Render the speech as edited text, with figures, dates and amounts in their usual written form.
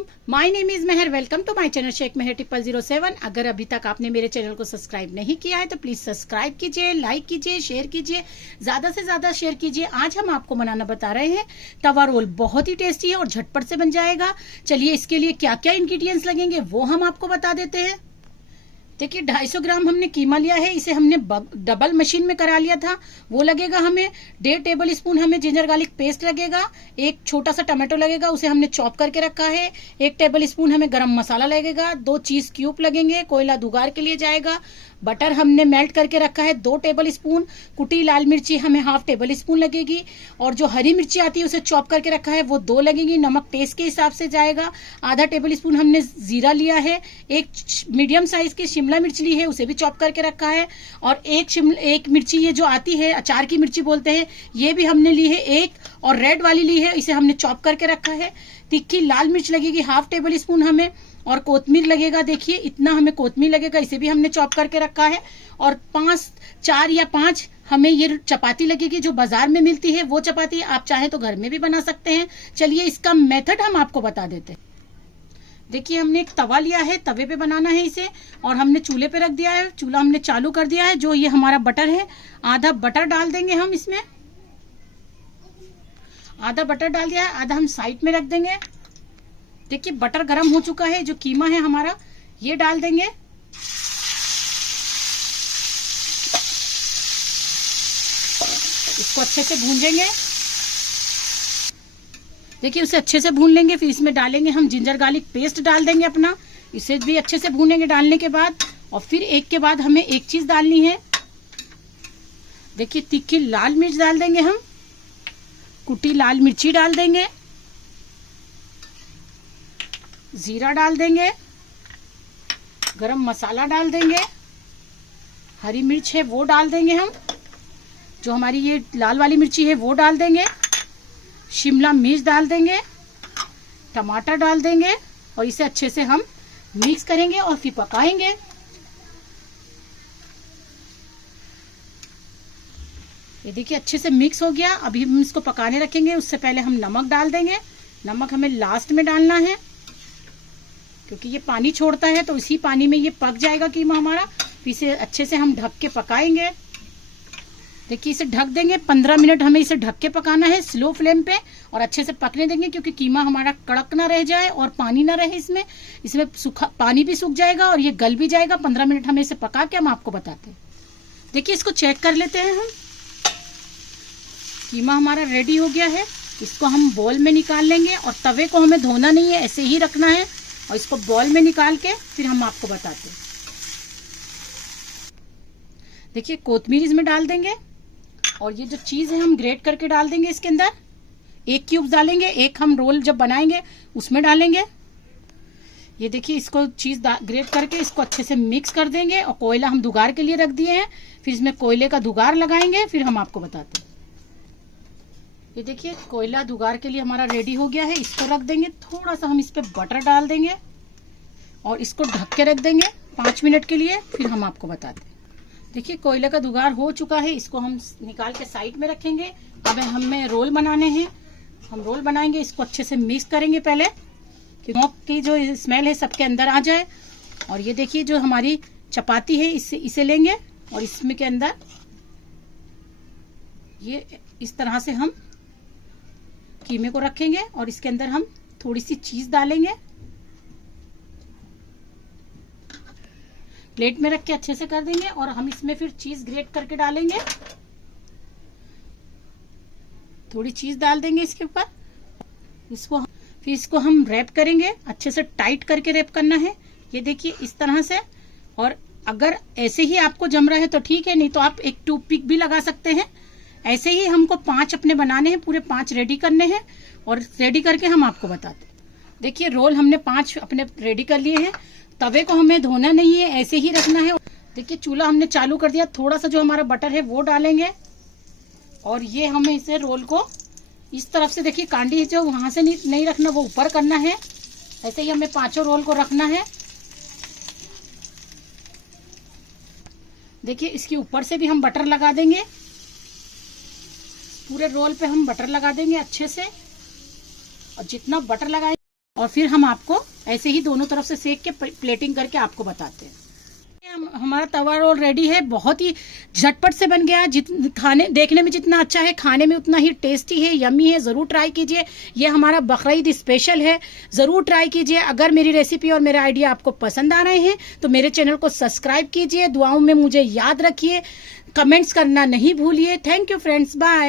वालेकुम, my name is Mehar. Welcome to my channel Sheikh Mehar 0007। अगर अभी तक आपने मेरे चैनल को सब्सक्राइब नहीं किया है तो प्लीज सब्सक्राइब कीजिए, लाइक कीजिए, शेयर कीजिए, ज्यादा से ज्यादा शेयर कीजिए। आज हम आपको बनाना बता रहे हैं तवा रोल। बहुत ही टेस्टी है और झटपट से बन जाएगा। चलिए इसके लिए क्या क्या इंग्रेडिएंट्स लगेंगे वो हम आपको बता देते हैं। देखिए 250 ग्राम हमने कीमा लिया है, इसे हमने डबल मशीन में करा लिया था। वो लगेगा हमें 1.5 टेबल स्पून हमें जिंजर गार्लिक पेस्ट लगेगा। एक छोटा सा टमाटो लगेगा, उसे हमने चॉप करके रखा है। 1 टेबल स्पून हमें गरम मसाला लगेगा। 2 चीज क्यूब लगेंगे, कोयला दुगार के लिए जाएगा। बटर हमने मेल्ट करके रखा है 2 टेबल स्पून। कुटी लाल मिर्ची हमें 1/2 टेबल स्पून लगेगी और जो हरी मिर्ची आती है उसे चॉप करके रखा है वो 2 लगेगी। नमक टेस्ट के हिसाब से जाएगा। आधा टेबल स्पून हमने जीरा लिया है। एक मीडियम साइज की शिमला मिर्च ली है, उसे भी चॉप करके रखा है। और एक मिर्ची ये जो आती है अचार की मिर्ची बोलते हैं, ये भी हमने ली है एक, और रेड वाली ली है, इसे हमने चॉप करके रखा है। तीखी लाल मिर्च लगेगी 1/2 टेबल स्पून हमें, और कोतमीर लगेगा, देखिए इतना हमें कोतमीर लगेगा, इसे भी हमने चॉप करके रखा है। और 4 या 5 हमें ये चपाती लगेगी जो बाजार में मिलती है, वो चपाती आप चाहे तो घर में भी बना सकते हैं। चलिए इसका मेथड हम आपको बता देते हैं। देखिए हमने एक तवा लिया है, तवे पे बनाना है इसे, और हमने चूल्हे पे रख दिया है। चूल्हा हमने चालू कर दिया है। जो ये हमारा बटर है, आधा बटर डाल देंगे हम इसमें। आधा बटर डाल दिया है, आधा हम साइड में रख देंगे। देखिए बटर गर्म हो चुका है। जो कीमा है हमारा ये डाल देंगे। इसको अच्छे से भूंजेंगे। देखिए उसे अच्छे से भून लेंगे। फिर इसमें डालेंगे हम जिंजर गार्लिक पेस्ट डाल देंगे अपना। इसे भी अच्छे से भूनेंगे डालने के बाद। और फिर एक के बाद हमें एक चीज डालनी है। देखिए तीखी लाल मिर्च डाल देंगे हम। कुटी लाल मिर्ची डाल देंगे। जीरा डाल देंगे। गरम मसाला डाल देंगे। हरी मिर्च है वो डाल देंगे हम। जो हमारी ये लाल वाली मिर्ची है वो डाल देंगे। शिमला मिर्च डाल देंगे। टमाटर डाल देंगे और इसे अच्छे से हम मिक्स करेंगे और फिर पकाएंगे। ये देखिए अच्छे से मिक्स हो गया। अभी हम इसको पकाने रखेंगे। उससे पहले हम नमक डाल देंगे। नमक हमें लास्ट में डालना है क्योंकि ये पानी छोड़ता है, तो इसी पानी में ये पक जाएगा कीमा हमारा। फिर इसे अच्छे से हम ढक के पकाएंगे। देखिए इसे ढक देंगे। 15 मिनट हमें इसे ढक के पकाना है स्लो फ्लेम पे, और अच्छे से पकने देंगे क्योंकि कीमा हमारा कड़क ना रह जाए और पानी ना रहे इसमें। इसमें सूखा पानी भी सूख जाएगा और ये गल भी जाएगा। 15 मिनट हमें इसे पका के हम आपको बताते हैं। देखिए इसको चेक कर लेते हैं हम। कीमा हमारा रेडी हो गया है। इसको हम बॉल में निकाल लेंगे और तवे को हमें धोना नहीं है, ऐसे ही रखना है। और इसको बॉल में निकाल के फिर हम आपको बताते हैं। देखिए कोतमीर इसमें डाल देंगे और ये जो चीज है हम ग्रेट करके डाल देंगे इसके अंदर। 1 क्यूब डालेंगे, एक हम रोल जब बनाएंगे उसमें डालेंगे। ये देखिए इसको चीज ग्रेट करके इसको अच्छे से मिक्स कर देंगे। और कोयला हम दुगार के लिए रख दिए हैं, फिर इसमें कोयले का दुगार लगाएंगे, फिर हम आपको बताते हैं। ये देखिए कोयला दुगार के लिए हमारा रेडी हो गया है। इसको रख देंगे। थोड़ा सा हम इस पे बटर डाल देंगे और इसको ढक के रख देंगे 5 मिनट के लिए, फिर हम आपको बताते हैं। देखिए कोयले का दुगार हो चुका है। इसको हम निकाल के साइड में रखेंगे। अब हमें रोल बनाने हैं। हम रोल बनाएंगे। इसको अच्छे से मिक्स करेंगे पहले कि स्मोक की जो स्मेल है सबके अंदर आ जाए। और ये देखिए जो हमारी चपाती है इसे लेंगे और इसमें के अंदर ये इस तरह से हम कीमे को रखेंगे और इसके अंदर हम थोड़ी सी चीज डालेंगे। प्लेट में रख के अच्छे से कर देंगे और हम इसमें फिर चीज ग्रेट करके डालेंगे। थोड़ी चीज डाल देंगे इसके ऊपर। फिर इसको हम रैप करेंगे। अच्छे से टाइट करके रैप करना है। ये देखिए इस तरह से। और अगर ऐसे ही आपको जम रहा है तो ठीक है, नहीं तो आप एक टूथपिक भी लगा सकते हैं। ऐसे ही हमको 5 अपने बनाने हैं, पूरे 5 रेडी करने हैं और रेडी करके हम आपको बताते हैं। देखिए रोल हमने 5 अपने रेडी कर लिए हैं। तवे को हमें धोना नहीं है, ऐसे ही रखना है। देखिए चूल्हा हमने चालू कर दिया। थोड़ा सा जो हमारा बटर है वो डालेंगे और ये हमें इसे रोल को इस तरफ से, देखिए कांडी जो वहां से नहीं रखना, वो ऊपर करना है। ऐसे ही हमें 5 रोल को रखना है। देखिए इसके ऊपर से भी हम बटर लगा देंगे। पूरे रोल पे हम बटर लगा देंगे अच्छे से, और जितना बटर लगाएंगे और फिर हम आपको ऐसे ही दोनों तरफ से सेक के प्लेटिंग करके आपको बताते हैं। हमारा तवा रोल रेडी है, बहुत ही झटपट से बन गया। खाने देखने में जितना अच्छा है, खाने में उतना ही टेस्टी है, यमी है। ज़रूर ट्राई कीजिए, ये हमारा बकरीद स्पेशल है, ज़रूर ट्राई कीजिए। अगर मेरी रेसिपी और मेरा आइडिया आपको पसंद आ रहे हैं तो मेरे चैनल को सब्सक्राइब कीजिए, दुआओं में मुझे याद रखिए, कमेंट्स करना नहीं भूलिए। Thank you friends, bye.